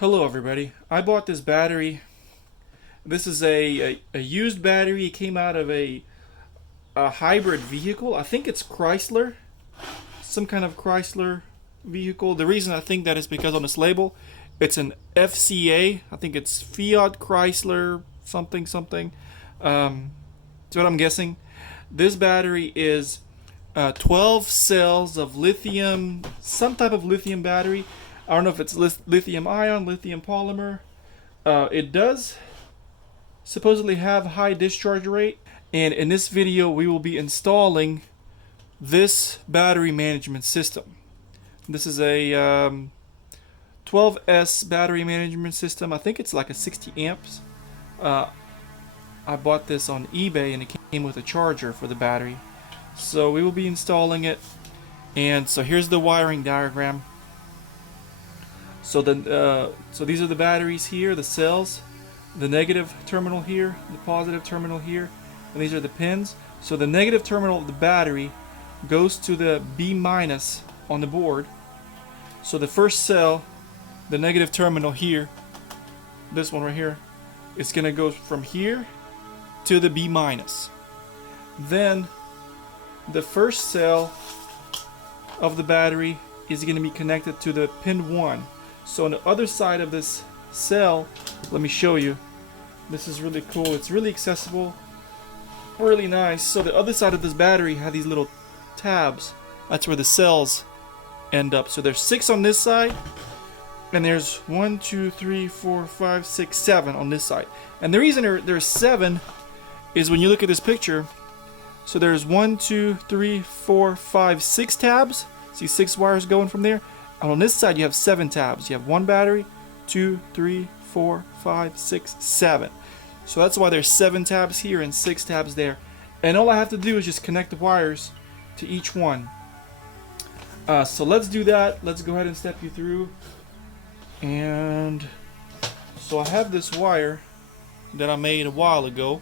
Hello everybody. I bought this battery. This is a used battery. It came out of a hybrid vehicle. I think it's Chrysler. Some kind of Chrysler vehicle. The reason I think that is because on this label it's an FCA. I think it's Fiat Chrysler something something. That's what I'm guessing. This battery is 12 cells of lithium, some type of lithium battery. I don't know if it's lithium ion, lithium polymer. It does supposedly have high discharge rate. And in this video, we will be installing this battery management system. This is a 12S battery management system. I think it's like a 60 amps. I bought this on eBay and it came with a charger for the battery. So we will be installing it. And so here's the wiring diagram. So these are the batteries here, the cells, the negative terminal here, the positive terminal here, and these are the pins. So the negative terminal of the battery goes to the B minus on the board. So the first cell, the negative terminal here, this one right here, it's gonna go from here to the B minus. Then the first cell of the battery is gonna be connected to the pin 1. So on the other side of this cell, let me show you. This is really cool. It's really accessible, really nice. So the other side of this battery had these little tabs. That's where the cells end up. So there's 6 on this side, and there's 1, 2, 3, 4, 5, 6, 7 on this side. And the reason there's 7 is when you look at this picture. So there's 1, 2, 3, 4, 5, 6 tabs. See 6 wires going from there. And on this side you have 7 tabs. You have 1 battery, 2, 3, 4, 5, 6, 7. So that's why there's 7 tabs here and 6 tabs there. And all I have to do is just connect the wires to each one. So let's do that. Let's go ahead and step you through. And so I have this wire that I made a while ago.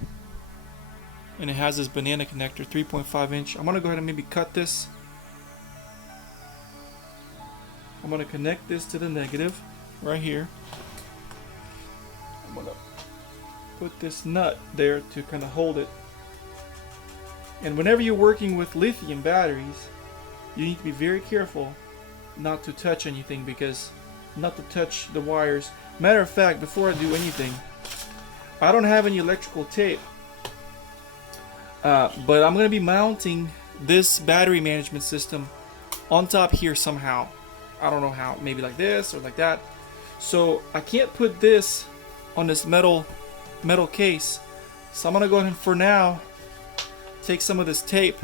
And it has this banana connector, 3.5 inch. I'm going to go ahead and maybe cut this. I'm going to connect this to the negative right here. I'm going to put this nut there to kind of hold it. And whenever you're working with lithium batteries, you need to be very careful not to touch anything, because not to touch the wires. Matter of fact, before I do anything, I don't have any electrical tape, but I'm going to be mounting this battery management system on top here somehow. I don't know how, maybe like this or like that. So I can't put this on this metal case. So I'm gonna go ahead and for now take some of this tape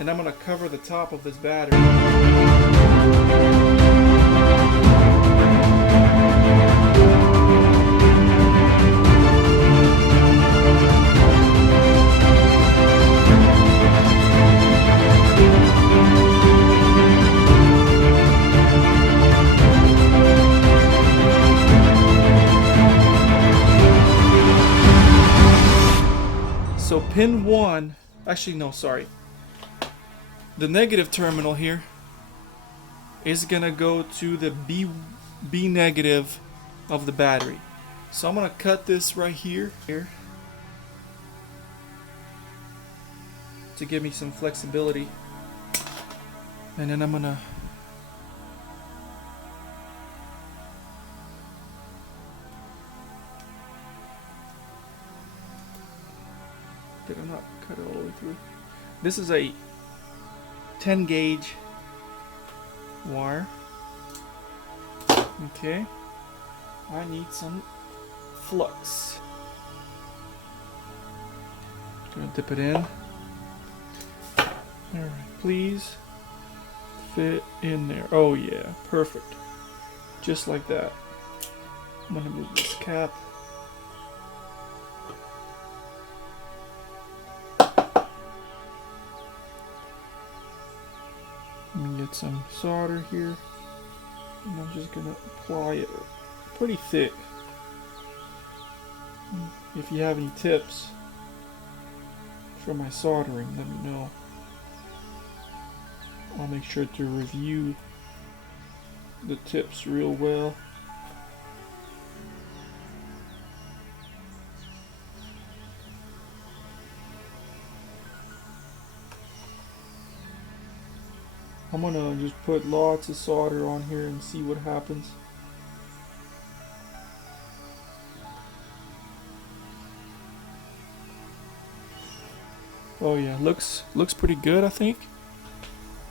and I'm gonna cover the top of this battery. So pin 1, actually no, sorry. The negative terminal here is gonna go to the B negative of the battery. So I'm gonna cut this right here to give me some flexibility. And then I'm gonna did I not cut it all the way through? This is a 10 gauge wire. Okay. I need some flux. Gonna dip it in. Alright, please fit in there. Oh yeah, perfect. Just like that. I'm gonna move this cap. Get some solder here, and I'm just gonna apply it pretty thick. If you have any tips for my soldering, let me know. I'll make sure to review the tips real well. I'm gonna just put lots of solder on here and see what happens. Oh yeah, looks pretty good, I think.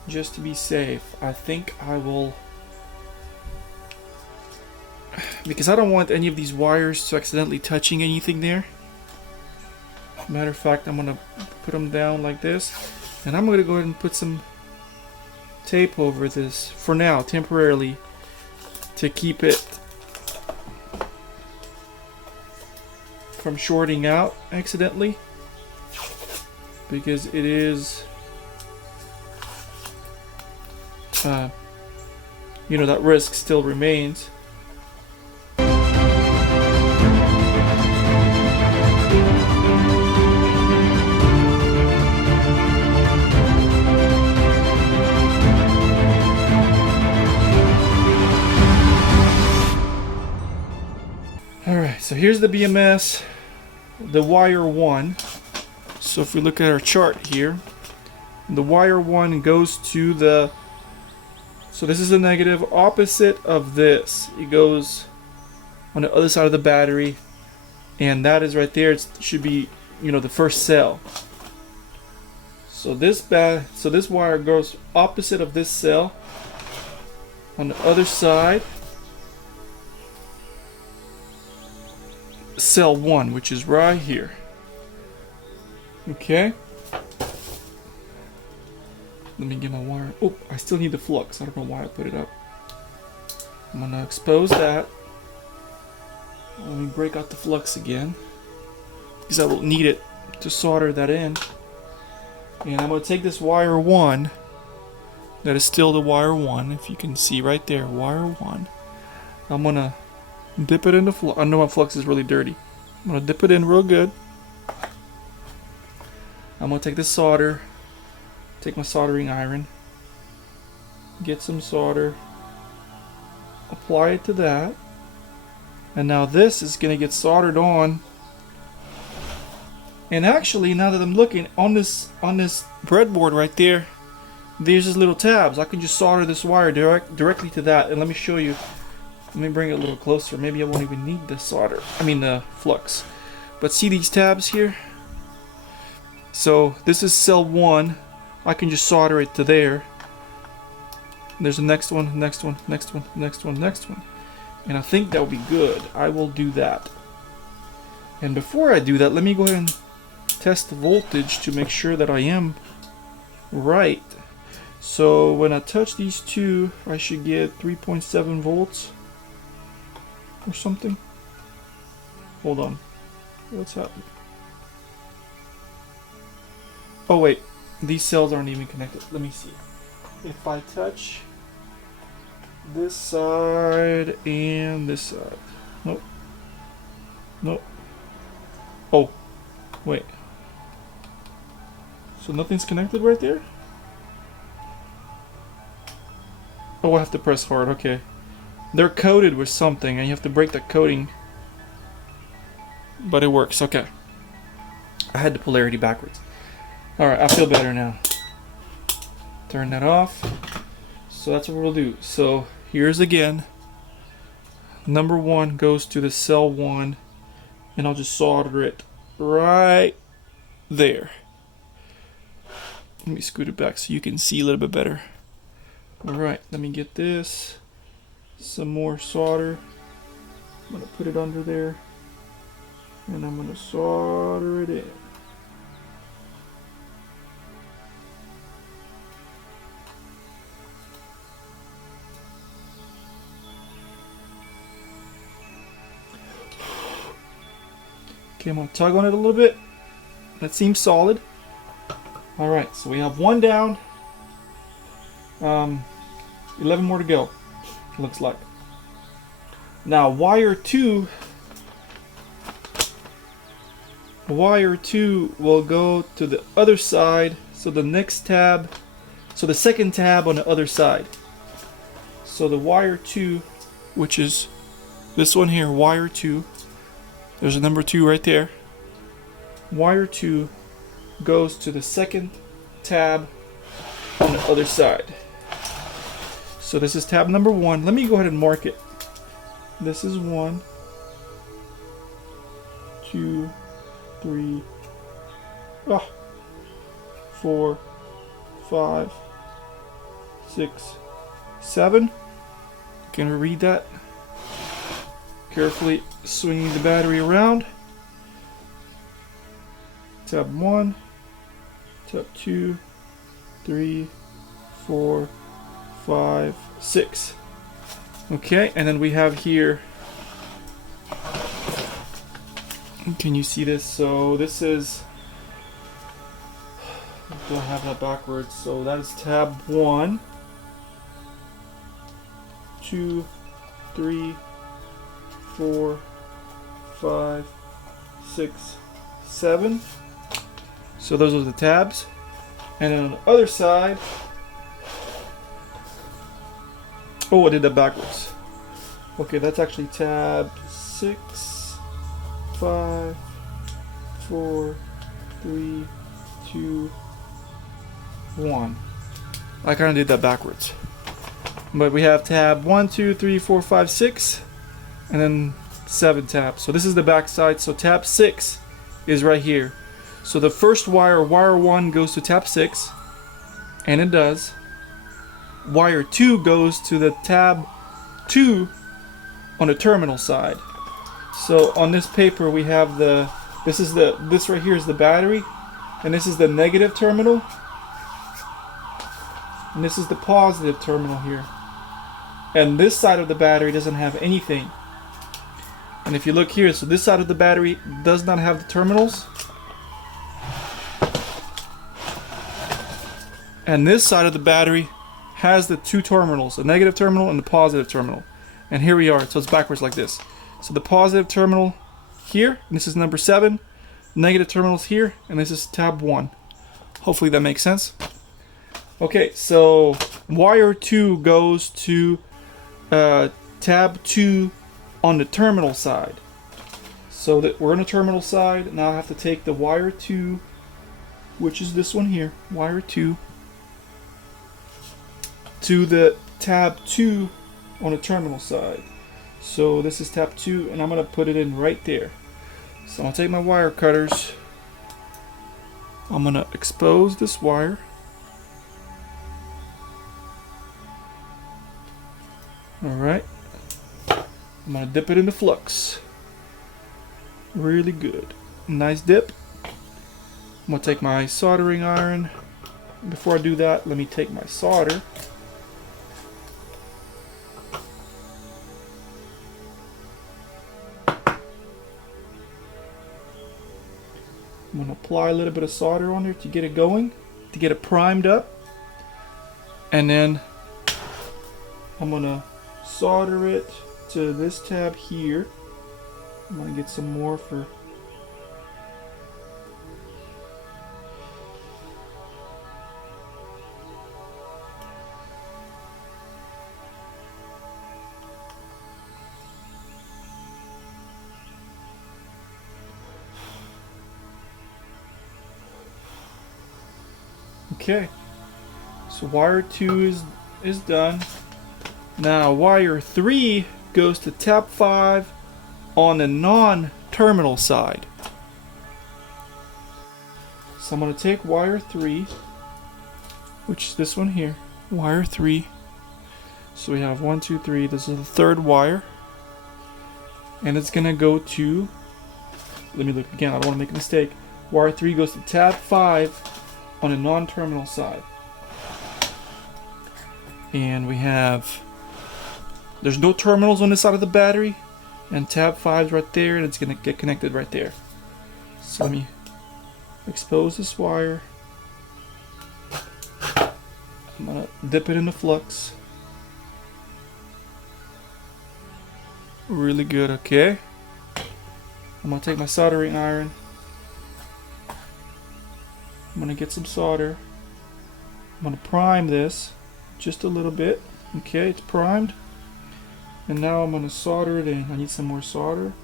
Just to be safe, I think I will, because I don't want any of these wires to accidentally touching anything there. Matter of fact, I'm gonna put them down like this, and I'm gonna go ahead and put some tape over this for now, temporarily, to keep it from shorting out accidentally, because it is you know, that risk still remains. Alright, so here's the BMS, the wire 1. So if we look at our chart here, the wire 1 goes to the, so this is the negative opposite of this. It goes on the other side of the battery, and that is right there. It should be, you know, the first cell. So this wire goes opposite of this cell on the other side. Cell 1, which is right here. Okay. Let me get my wire. Oh, I still need the flux. I don't know why I put it up. I'm gonna expose that. Let me break out the flux again, because I will need it to solder that in. And I'm gonna take this wire 1. That is still the wire 1. If you can see right there, wire 1. I'm gonna dip it into flux. I know my flux is really dirty. I'm gonna dip it in real good. I'm gonna take this solder, take my soldering iron, get some solder, apply it to that, and now this is gonna get soldered on. And actually, now that I'm looking on this breadboard right there, there's just little tabs. I can just solder this wire directly to that. And let me show you. Let me bring it a little closer. Maybe I won't even need the solder. I mean the flux. But see these tabs here? So this is cell 1. I can just solder it to there. There's the next one, next one, next one, next one, next one. And I think that will be good. I will do that. And before I do that, let me go ahead and test the voltage to make sure that I am right. So when I touch these two, I should get 3.7 volts. Or something. Hold on. What's happening? Oh wait, these cells aren't even connected. Let me see. If I touch this side and this side. Nope. Nope. Oh, wait. So nothing's connected right there? Oh, I have to press hard. Okay. They're coated with something, and you have to break the coating. But it works. Okay. I had the polarity backwards. Alright, I feel better now. Turn that off. So that's what we'll do. So here's again. Number 1 goes to the cell 1, and I'll just solder it right there. Let me scoot it back so you can see a little bit better. Alright, let me get this. Some more solder. I'm going to put it under there, and I'm going to solder it in. Okay, I'm going to tug on it a little bit. That seems solid. Alright, so we have 1 down. 11 more to go. Looks like. Now wire 2 will go to the other side, so the next tab, so the second tab on the other side. So the wire 2, which is this one here, wire 2, there's a number 2 right there. Wire 2 goes to the second tab on the other side. So this is tab number 1. Let me go ahead and mark it. This is 1, 2, 3, 4, 5, 6, 7. Can we read that? Carefully swinging the battery around. Tab 1, tab 2, 3, 4, 5, 6. Okay, and then we have here, can you see this? So this is, do I have that backwards? So that is tab 1, 2, 3, 4, 5, 6, 7. So those are the tabs. And then on the other side, oh, I did that backwards. Okay, that's actually tab 6, 5, 4, 3, 2, 1. I kind of did that backwards. But we have tab 1, 2, 3, 4, 5, 6, and then 7 tabs. So this is the back side. So tab 6 is right here. So the first wire, wire 1, goes to tab 6, and it does. Wire 2 goes to the tab 2 on the terminal side. So on this paper we have this right here is the battery, and this is the negative terminal, and this is the positive terminal here. And this side of the battery doesn't have anything. And if you look here, so this side of the battery does not have the terminals. And this side of the battery has the 2 terminals, the negative terminal and the positive terminal. And here we are, so it's backwards like this. So the positive terminal here, and this is number 7. Negative terminals here, and this is tab 1. Hopefully that makes sense. Okay, so wire 2 goes to tab 2 on the terminal side. So that we're on the terminal side. Now I have to take the wire 2, which is this one here, wire 2, to the tab 2 on the terminal side. So this is tab 2, and I'm going to put it in right there. So I'm going to take my wire cutters. I'm going to expose this wire. Alright. I'm going to dip it in the flux. Really good. Nice dip. I'm going to take my soldering iron. Before I do that, let me take my solder. I'm going to apply a little bit of solder on there to get it going, to get it primed up. And then I'm going to solder it to this tab here. I'm going to get some more for... Okay, so wire 2 is done. Now wire 3 goes to tab 5 on the non-terminal side. So I'm going to take wire 3, which is this one here, wire 3. So we have 1, 2, 3. This is the third wire, and it's going to go to, let me look again, I don't want to make a mistake. Wire 3 goes to tab 5 on a non-terminal side. And we have, there's no terminals on this side of the battery, and tab 5 is right there, and it's going to get connected right there. So let me expose this wire. I'm going to dip it in the flux. Really good, okay. I'm going to take my soldering iron. I'm going to get some solder. I'm going to prime this just a little bit. Okay, it's primed. And now I'm going to solder it in. I need some more solder.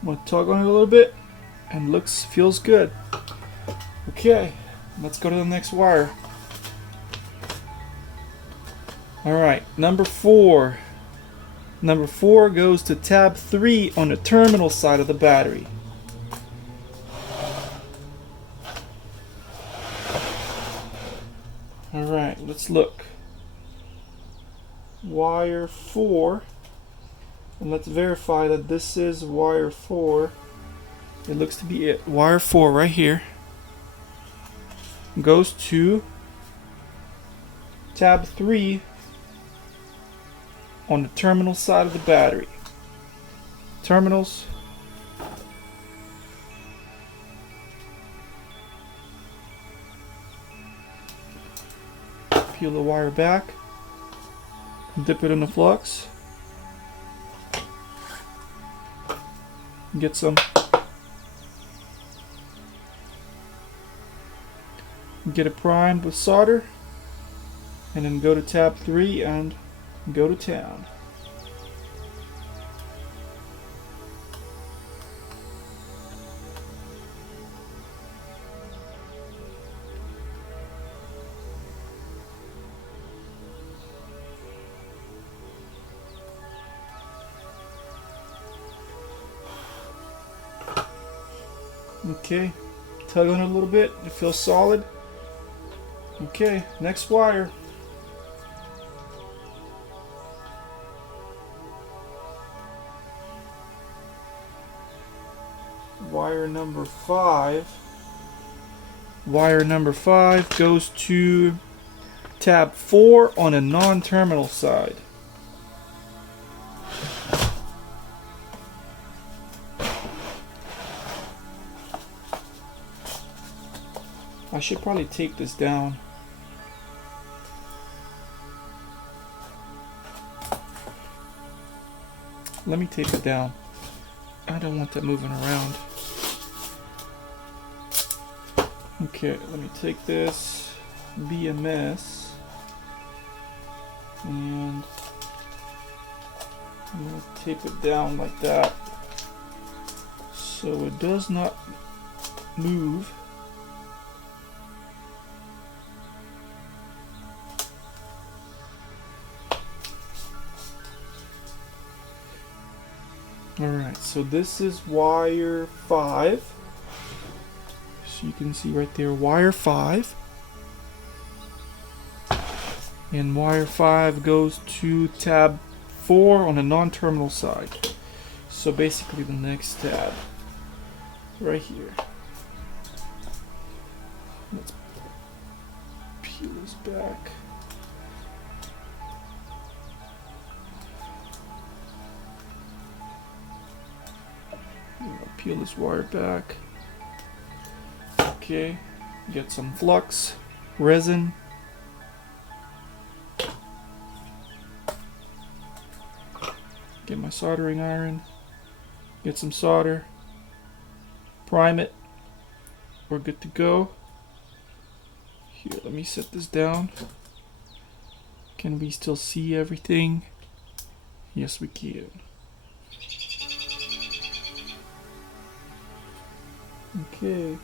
I'm gonna tug on it a little bit, and feels good. Okay, let's go to the next wire. Alright, number 4. Number 4 goes to tab 3 on the terminal side of the battery. Alright, let's look. Wire 4. And let's verify that this is wire 4. It looks to be it. Wire 4 right here goes to tab 3 on the terminal side of the battery. Terminals. Peel the wire back. Dip it in the flux. Get some. Get it primed with solder. And then go to tab 3 and go to town. Okay, tug on it a little bit. It feels solid. Okay, next wire. Wire number 5. Wire number 5 goes to tab 4 on a non-terminal side. I should probably tape this down. Let me tape it down. I don't want that moving around. Okay, let me take this BMS and I'm going to tape it down like that so it does not move. Alright, so this is wire 5. So you can see right there, wire 5. And wire 5 goes to tab 4 on the non-terminal side. So basically the next tab. Right here. Let's peel this back. Peel this wire back. Okay, get some flux, resin. Get my soldering iron. Get some solder. Prime it. We're good to go. Here, let me set this down. Can we still see everything? Yes, we can. Okay.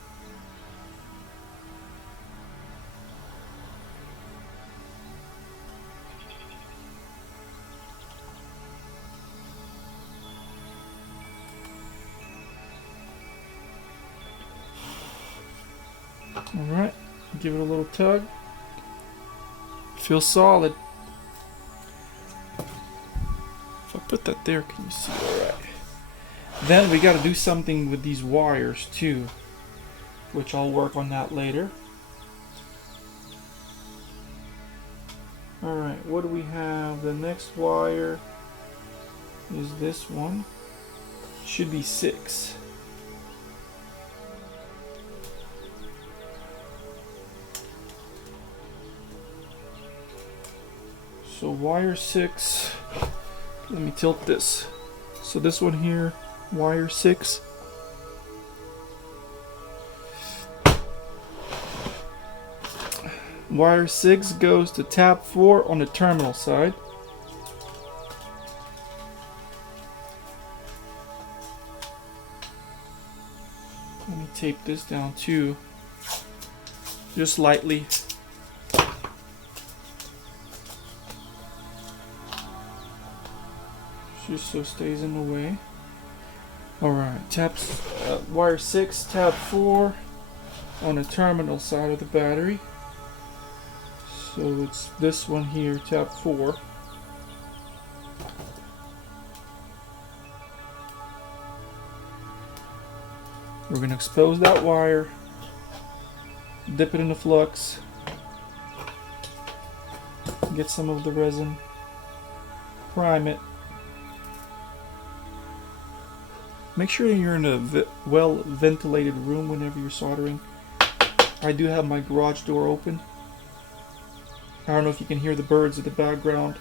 Alright, give it a little tug. Feels solid. If I put that there, can you see? Alright. Then we got to do something with these wires too, which I'll work on that later. Alright, what do we have? The next wire is this one. Should be 6. So wire 6, let me tilt this. So this one here, wire 6. Wire 6 goes to tab 4 on the terminal side. tape this down too, just lightly. Just so it stays in the way. Alright, wire 6, tab 4 on the terminal side of the battery. So it's this one here, tab 4. We're going to expose that wire, dip it in the flux, get some of the resin, prime it. Make sure you're in a well ventilated room whenever you're soldering. I do have my garage door open. I don't know if you can hear the birds in the background.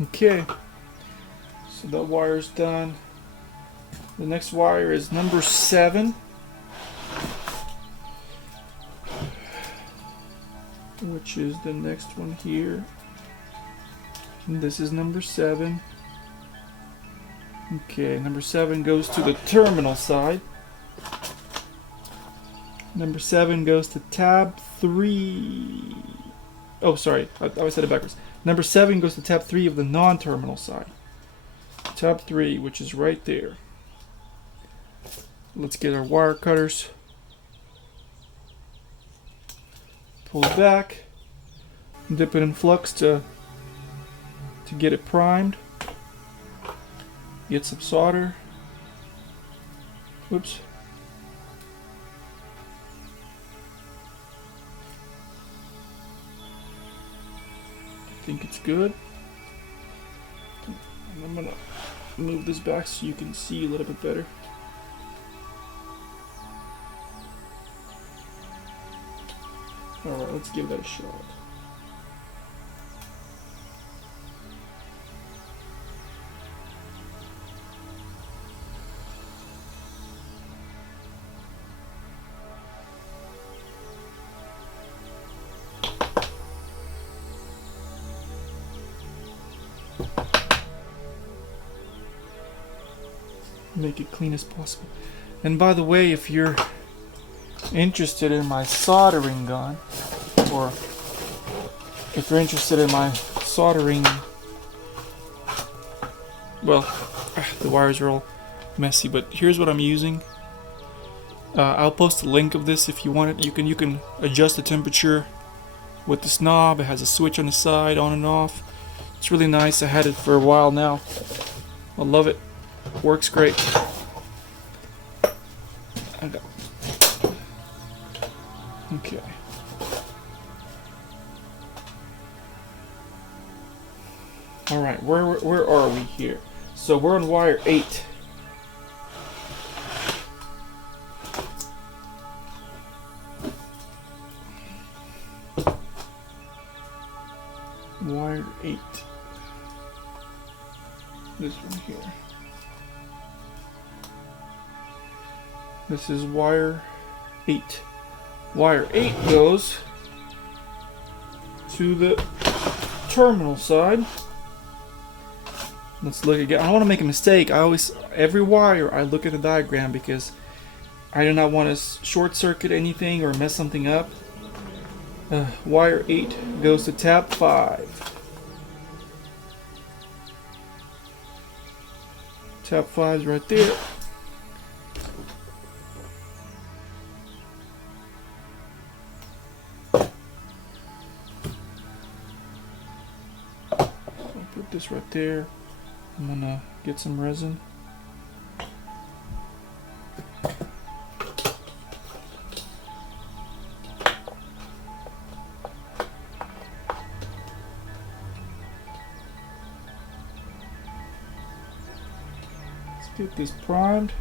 Okay, so that wire's done. The next wire is number 7, which is the next one here. And this is number 7. Okay, number 7 goes to the terminal side. Number 7 goes to tab 3. Oh, sorry, I always said it backwards. Number 7 goes to tab 3 of the non-terminal side. Tab 3, which is right there. Let's get our wire cutters. Pull it back. Dip it in flux to get it primed. Get some solder. Whoops. I think it's good. And I'm gonna move this back so you can see a little bit better. Alright, let's give that a shot. Make it clean as possible. And by the way, if you're interested in my soldering gun, or if you're interested in my soldering, well, the wires are all messy, but here's what I'm using. I'll post a link of this if you want it. You can adjust the temperature with this knob. It has a switch on the side, on and off. It's really nice. I had it for a while now. I love it. Works great. Okay. All right, where are we here? So we're on wire 8. Wire 8. This one here. This is wire 8. Wire 8 goes to the terminal side. Let's look again. I don't want to make a mistake. Every wire I look at the diagram because I do not want to short circuit anything or mess something up. Wire 8 goes to tab 5. Tab 5 is right there. Put this right there. I'm gonna get some resin. Let's get this primed.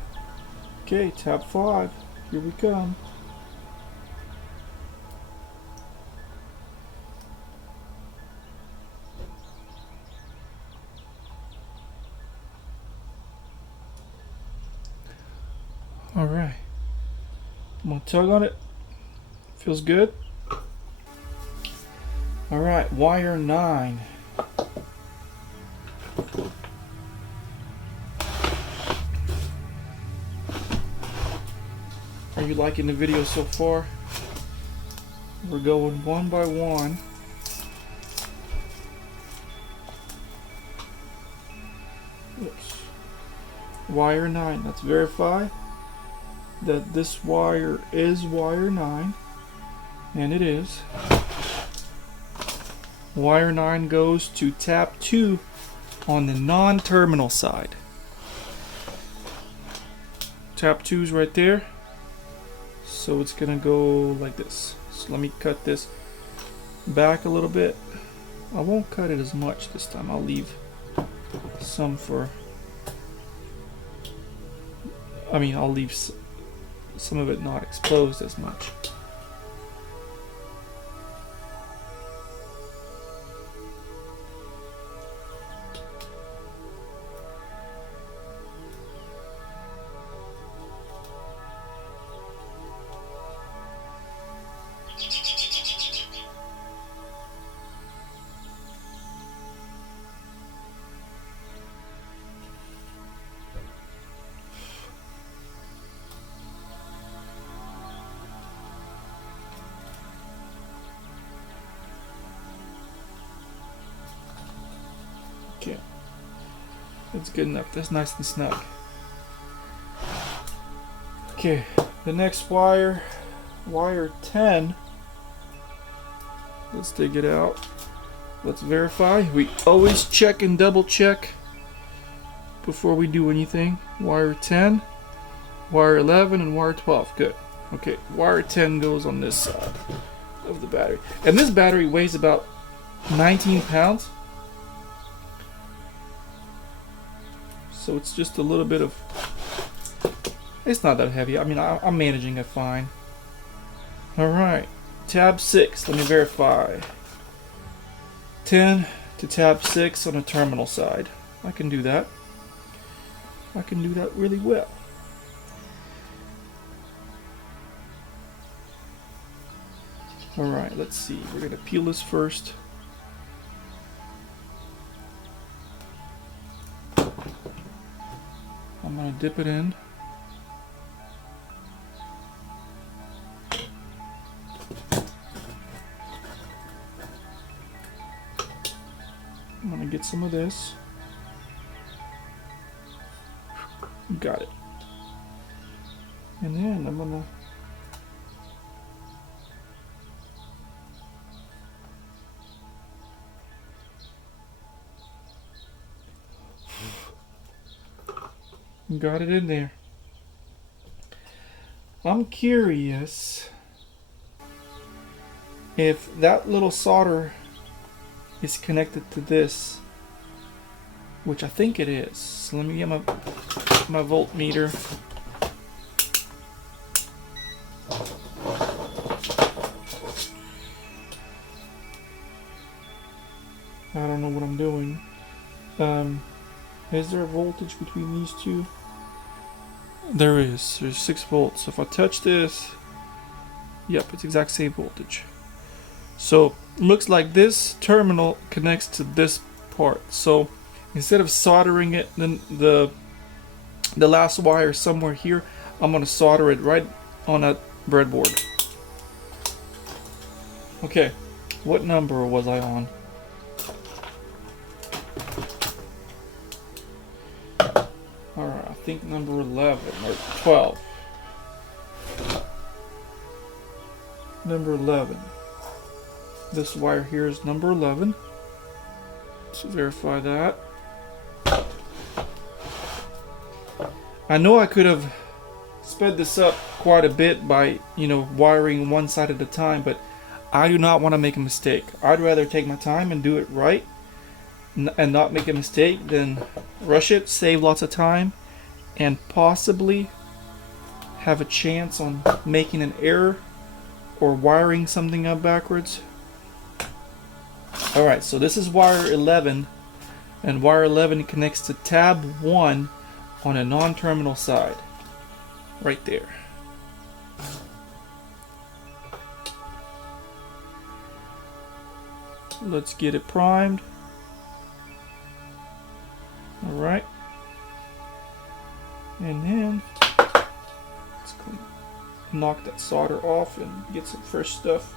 Okay, tab 5. Here we come. Alright. I'm gonna tug on it. Feels good. Alright, wire 9. Are you liking the video so far? We're going one by one. Oops. Wire 9. Let's verify that this wire is wire 9. And it is. Wire 9 goes to tap 2 on the non-terminal side. Tap 2's right there. So it's gonna go like this. So let me cut this back a little bit. I won't cut it as much this time. I'll leave some for, I'll leave some of it not exposed as much. Okay, that's good enough. That's nice and snug. Okay, the next wire, wire 10. Let's dig it out. Let's verify. We always check and double check before we do anything. Wire 10, wire 11, and wire 12. Good. Okay, wire 10 goes on this side of the battery. And this battery weighs about 19 pounds. So it's just a little bit of, it's not that heavy. I mean, I'm managing it fine. Alright, tab 6, let me verify. 10 to tab 6 on the terminal side. I can do that. I can do that really well. Alright, let's see. We're going to peel this first. I'm going to dip it in. I'm going to get some of this. Got it. And then I'm going to got it in there. I'm curious if that little solder is connected to this, which I think it is. So let me get my voltmeter. I don't know what I'm doing. Is there a voltage between these two? There is. There's 6 volts. So if I touch this, yep, it's exact same voltage. So looks like this terminal connects to this part. So instead of soldering it, then the last wire somewhere here, I'm gonna solder it right on that breadboard. Okay, what number was I on? Alright, I think number 11 or 12. Number 11. This wire here is number 11. Let's verify that. I know I could have sped this up quite a bit by, wiring one side at a time, but I do not want to make a mistake. I'd rather take my time and do it right and not make a mistake than rush it, save lots of time, and possibly have a chance on making an error or wiring something up backwards. Alright, so this is wire 11, and wire 11 connects to tab 1 on a non-terminal side. right there. Let's get it primed. Alright. And then let's knock that solder off and get some fresh stuff.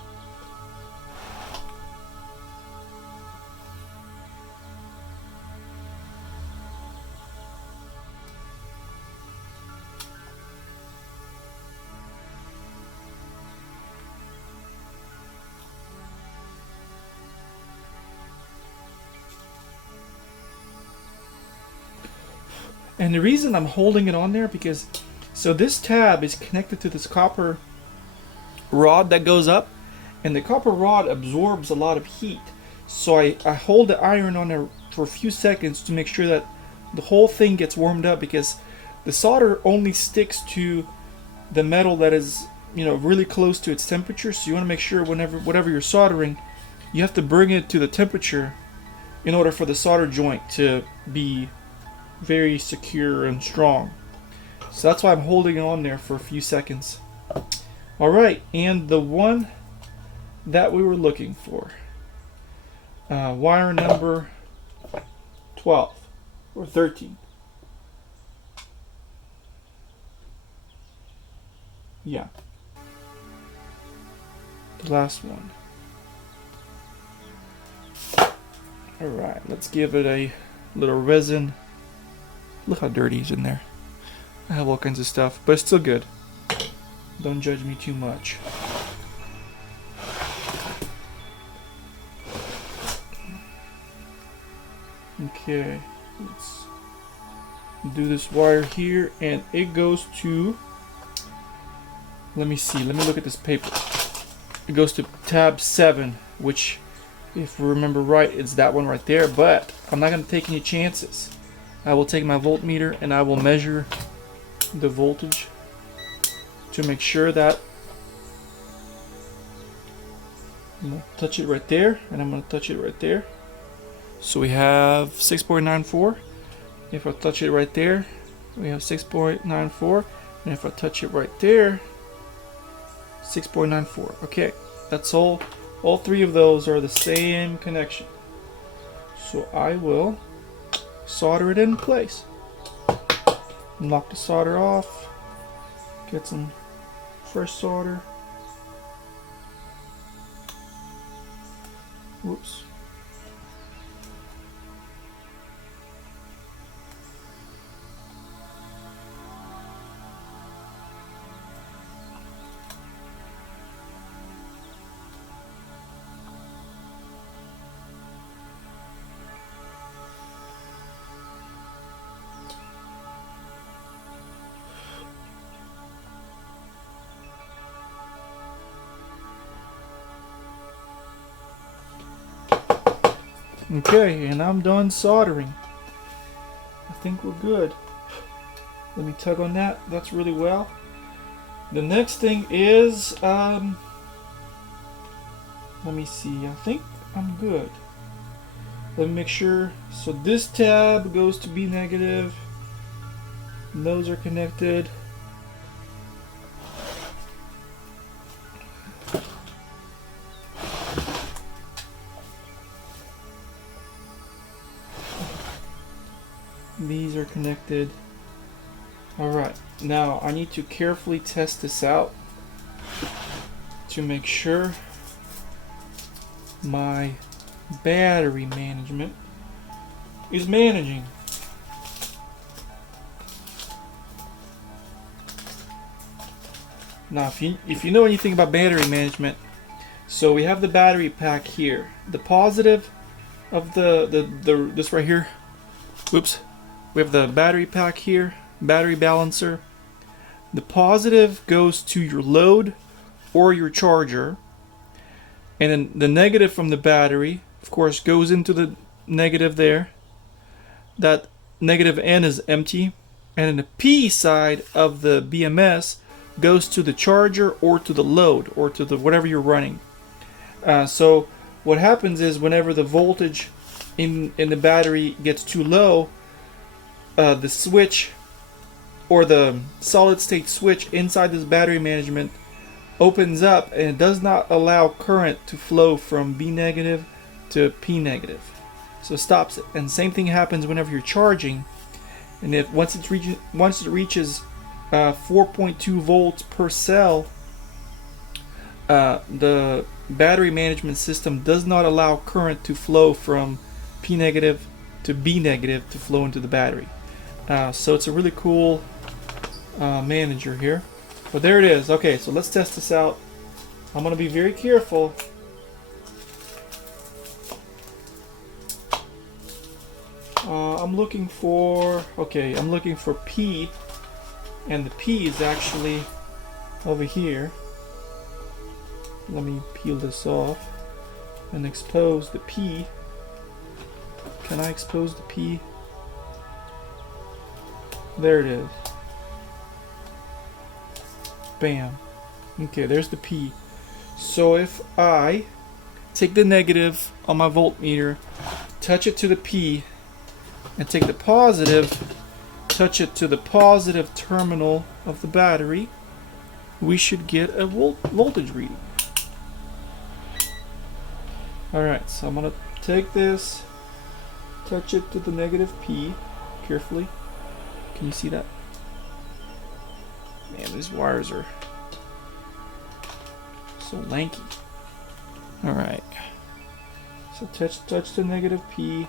And the reason I'm holding it on there because so this tab is connected to this copper rod that goes up, and the copper rod absorbs a lot of heat. So I hold the iron on there for a few seconds to make sure that the whole thing gets warmed up, because the solder only sticks to the metal that is, you know, really close to its temperature. So you want to make sure whatever you're soldering, you have to bring it to the temperature in order for the solder joint to be very secure and strong. So that's why I'm holding it on there for a few seconds. Alright, and the one that we were looking for, wire number 12 or 13. Yeah, the last one. Alright, let's give it a little resin. Look how dirty it's in there. I have all kinds of stuff, but it's still good. Don't judge me too much. Okay, let's do this wire here, and it goes to, let me see, let me look at this paper. It goes to tab 7, which, if we remember right, it's that one right there, but I'm not going to take any chances. I will take my voltmeter and I will measure the voltage to make sure that I'm going to touch it right there, and I'm going to touch it right there. So we have 6.94. If I touch it right there, we have 6.94, and if I touch it right there, 6.94. Okay, that's all. All three of those are the same connection. So I will solder it in place. Knock the solder off. Get some fresh solder. Whoops. Okay, and I'm done soldering. I think we're good. Let me tug on that. That's really well. The next thing is, let me see. I think I'm good. Let me make sure. So this tab goes to B negative. Those are connected. These are connected. Alright, now I need to carefully test this out to make sure my battery management is managing. Now if you know anything about battery management, so we have the battery pack here. The positive of this right here. Whoops. We have the battery pack here, battery balancer. The positive goes to your load or your charger, and then the negative from the battery, of course, goes into the negative there. That negative N is empty, and then the P side of the BMS goes to the charger or to the load or to the whatever you're running. So what happens is whenever the voltage in the battery gets too low, the switch or the solid state switch inside this battery management opens up and it does not allow current to flow from B negative to P negative. So it stops it. And same thing happens whenever you're charging. And if once it reaches 4.2 volts per cell, the battery management system does not allow current to flow from P negative to B negative to flow into the battery. So it's a really cool manager here. But there it is. Okay, so let's test this out. I'm going to be very careful. I'm looking for P, and the P is actually over here. Let me peel this off and expose the P. Can I expose the P? There it is. Bam. Okay, there's the P. So if I take the negative on my voltmeter, touch it to the P, and take the positive, touch it to the positive terminal of the battery, we should get a voltage reading. Alright, so I'm going to take this, touch it to the negative P carefully. Can you see that? Man, these wires are so lanky. Alright. So touch the negative P.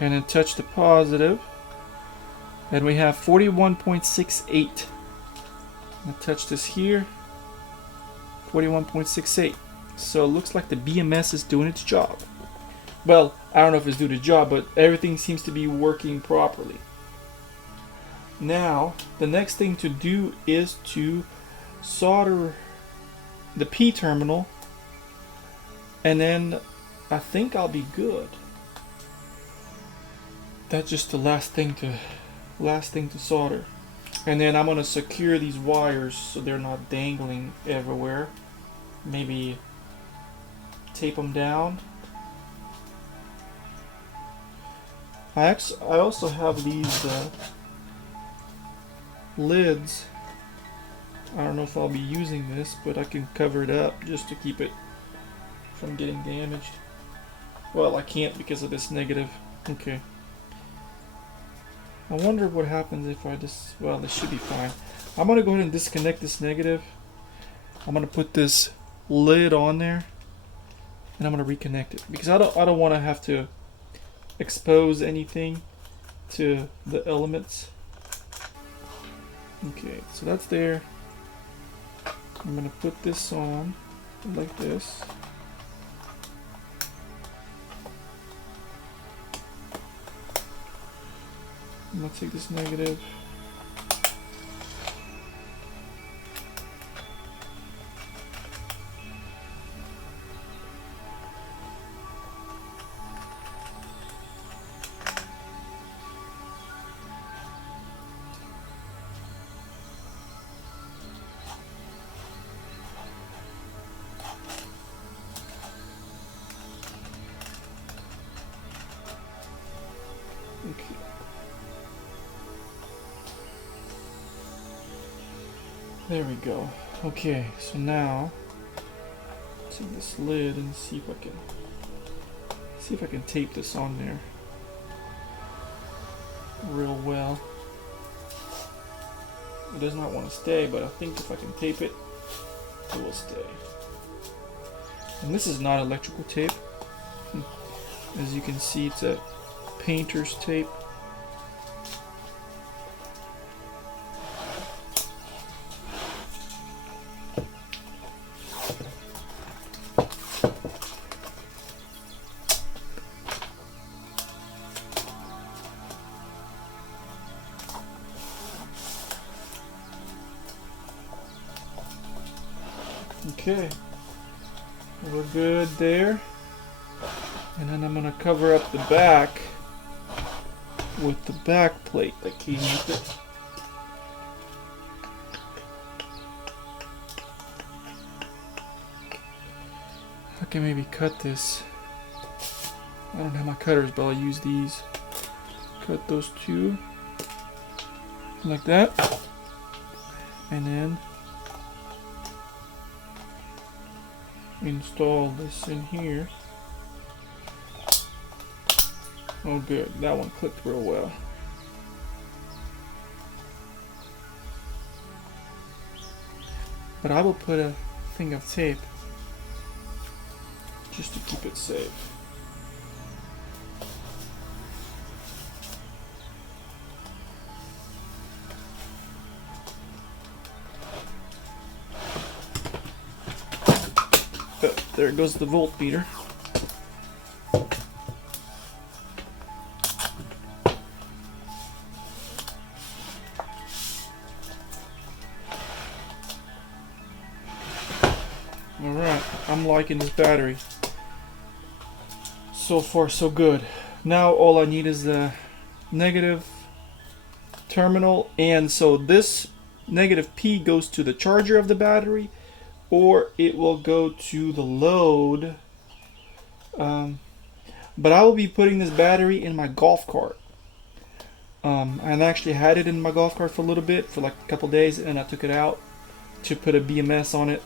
And then touch the positive. And we have 41.68. I'll touch this here. 41.68. So it looks like the BMS is doing its job. Well, I don't know if it's doing its job, but everything seems to be working properly. Now, the next thing to do is to solder the P terminal, and then I think I'll be good. That's just the last thing to solder. And then I'm gonna secure these wires so they're not dangling everywhere. Maybe tape them down. I also have these lids. I don't know if I'll be using this, but I can cover it up just to keep it from getting damaged. Well, I can't because of this negative. Okay. I wonder what happens if I just... Well, this should be fine. I'm going to go ahead and disconnect this negative. I'm going to put this lid on there, and I'm going to reconnect it because I don't want to have to expose anything to the elements. Okay, so that's there. I'm going to put this on like this. I'm going to take this negative. Okay. There we go. Okay, so now take this lid and see if I can tape this on there real well. It does not want to stay, but I think if I can tape it, it will stay. And this is not electrical tape. As you can see, it's a painter's tape. Okay, we're good there. And then I'm going to cover up the back with the back plate that came with it. I can maybe cut this. I don't have my cutters, but I'll use these. Cut those two. like that, and then install this in here. Oh good, that one clicked real well. But I will put a thing of tape just to keep it safe. Oh, there goes the voltmeter. Alright, I'm liking this battery. So far so good. Now all I need is the negative terminal, and so this negative P goes to the charger of the battery, or it will go to the load. But I will be putting this battery in my golf cart. I actually had it in my golf cart for a little bit, for like a couple days, and I took it out to put a BMS on it.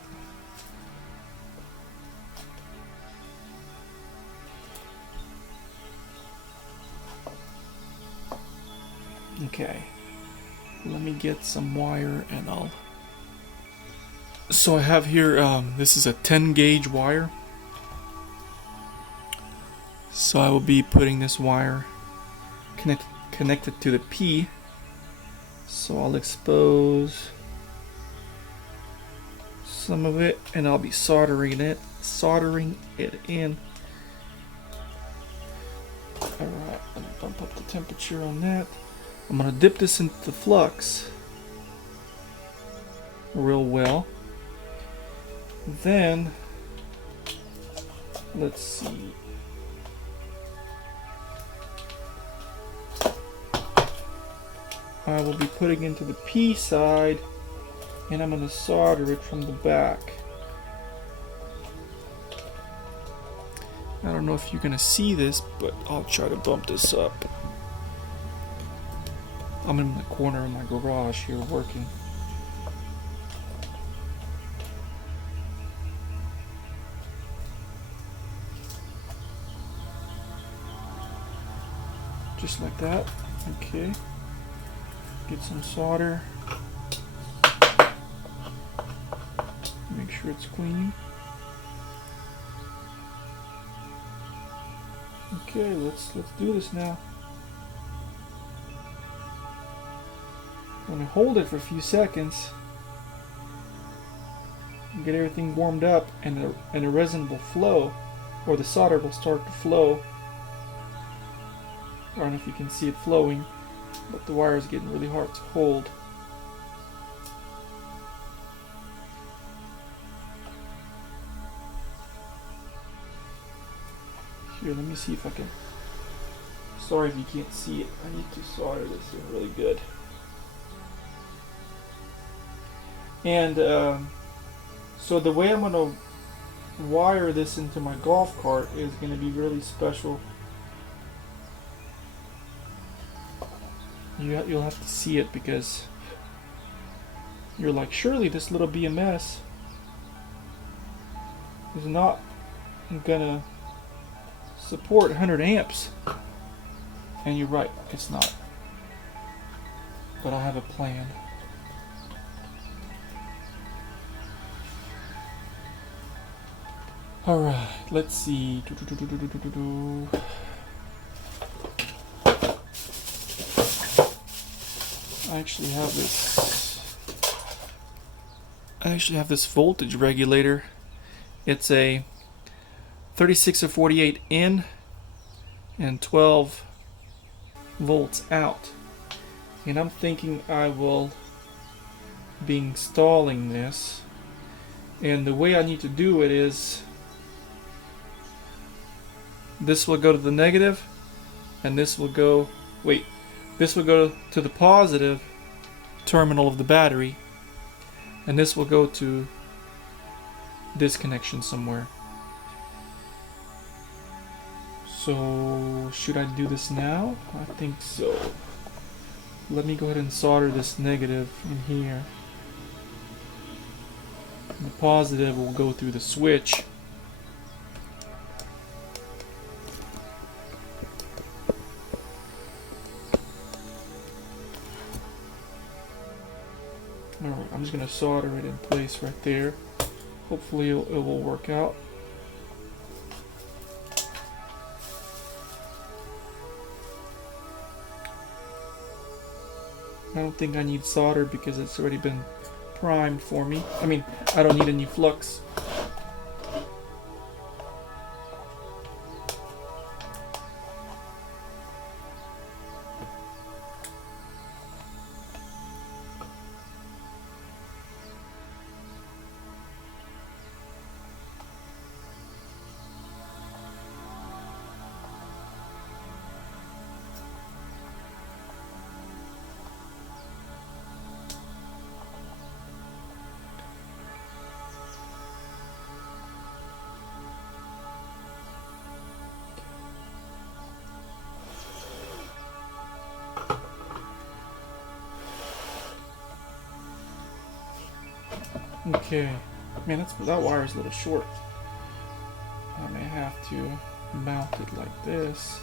Okay, let me get some wire and I'll... So I have here, this is a 10 gauge wire. So I will be putting this wire connected to the P. So I'll expose some of it and I'll be soldering it in. Alright, let me bump up the temperature on that. I'm going to dip this into the flux real well. Then, let's see. I will be putting into the P side, and I'm going to solder it from the back. I don't know if you're going to see this, but I'll try to bump this up. I'm in the corner of my garage here working. Just like that. Okay. Get some solder. Make sure it's clean. Okay, let's do this now. I'm going to hold it for a few seconds, get everything warmed up, and the resin will flow, or the solder will start to flow. I don't know if you can see it flowing, but the wire is getting really hard to hold. Here, let me see if I can... Sorry if you can't see it. I need to solder this in really good. And so the way I'm going to wire this into my golf cart is going to be really special. You'll have to see it because you're like, surely this little BMS is not gonna support 100 amps. And you're right, it's not. But I have a plan. Alright, let's see. I actually have this voltage regulator. It's a 36 or 48 in and 12 volts out. And I'm thinking I will be installing this. And the way I need to do it is this will go to the negative and this will go, this will go to the positive terminal of the battery, and this will go to this connection somewhere. So should I do this now? I think so. Let me go ahead and solder this negative in here. And the positive will go through the switch. Alright, I'm just going to solder it in place right there. Hopefully it will work out. I don't think I need solder because it's already been primed for me. I mean, I don't need any flux. Okay, man, that wire's a little short. I may have to mount it like this.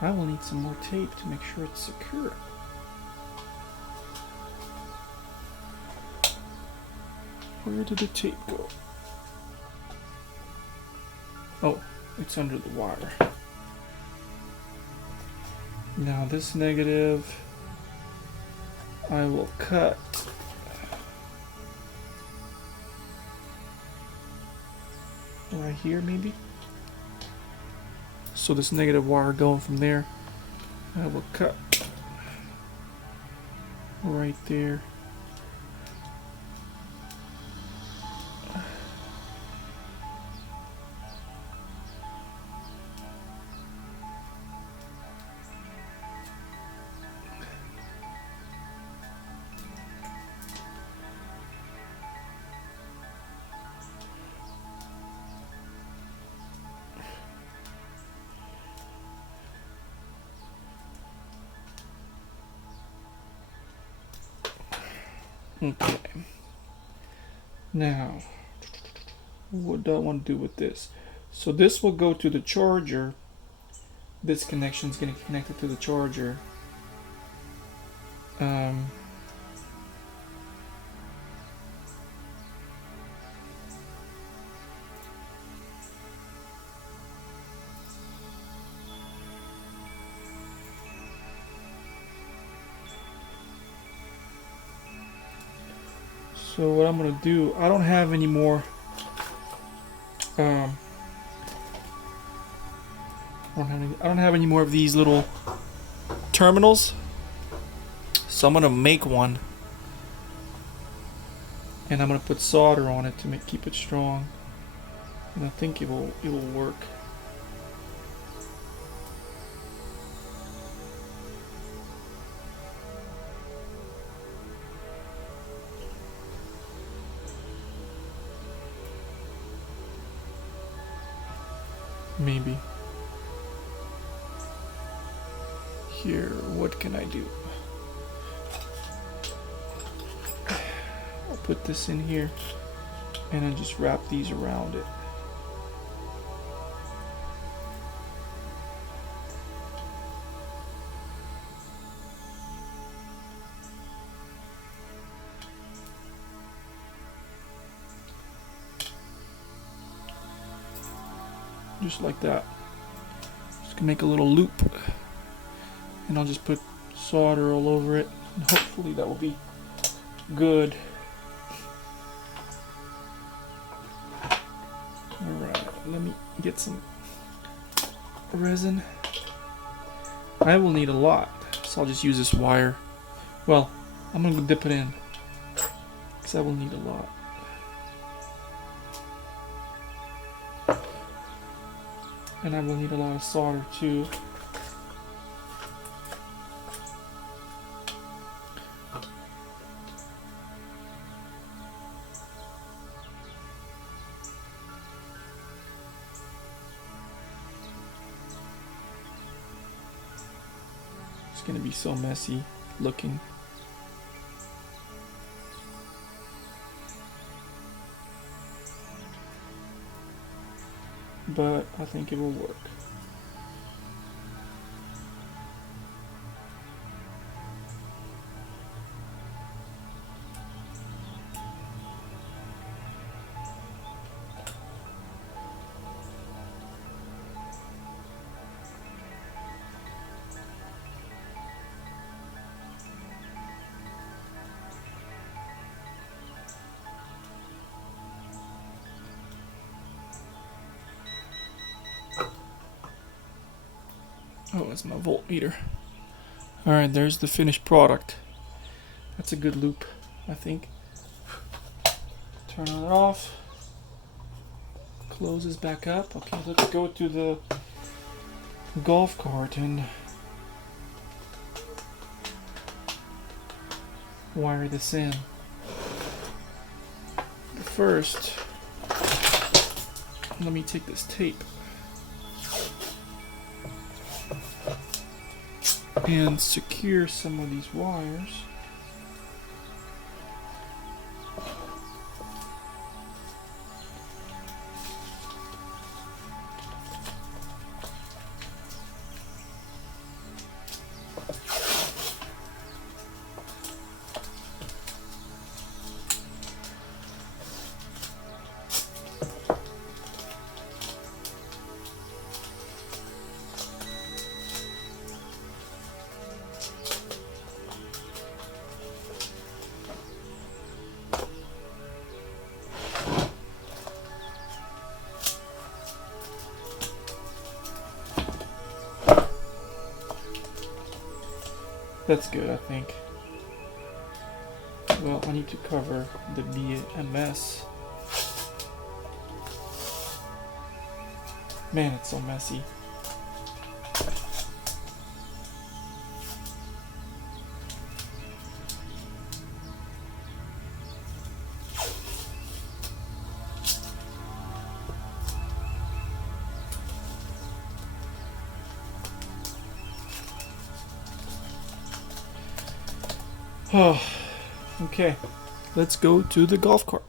I will need some more tape to make sure it's secure. Where did the tape go? Oh, it's under the wire. Now this negative, I will cut. Right here maybe. So this negative wire going from there, I will cut right there. Okay. Now, what do I want to do with this? So this will go to the charger. This connection is going to connect it to the charger. So what I'm gonna do, I don't have any more. I don't have any more of these little terminals. So I'm gonna make one, and I'm gonna put solder on it to keep it strong. And I think it will work. Maybe. Here, what can I do? I'll put this in here and then just wrap these around it. Just like that. Just gonna make a little loop, and I'll just put solder all over it, and hopefully that will be good. Alright, let me get some resin. I will need a lot, so I'll just use this wire. Well, I'm gonna dip it in, because I will need a lot. And I will need a lot of solder too. It's gonna be so messy. looking. But I think it will work. Oh, that's my voltmeter. Alright, there's the finished product. That's a good loop, I think. Turn it off. Closes back up. Okay, let's go to the golf cart and wire this in. But first, let me take this tape and secure some of these wires. That's good, I think. Well, I need to cover the BMS. Man, it's so messy. Oh, okay. Let's go to the golf cart.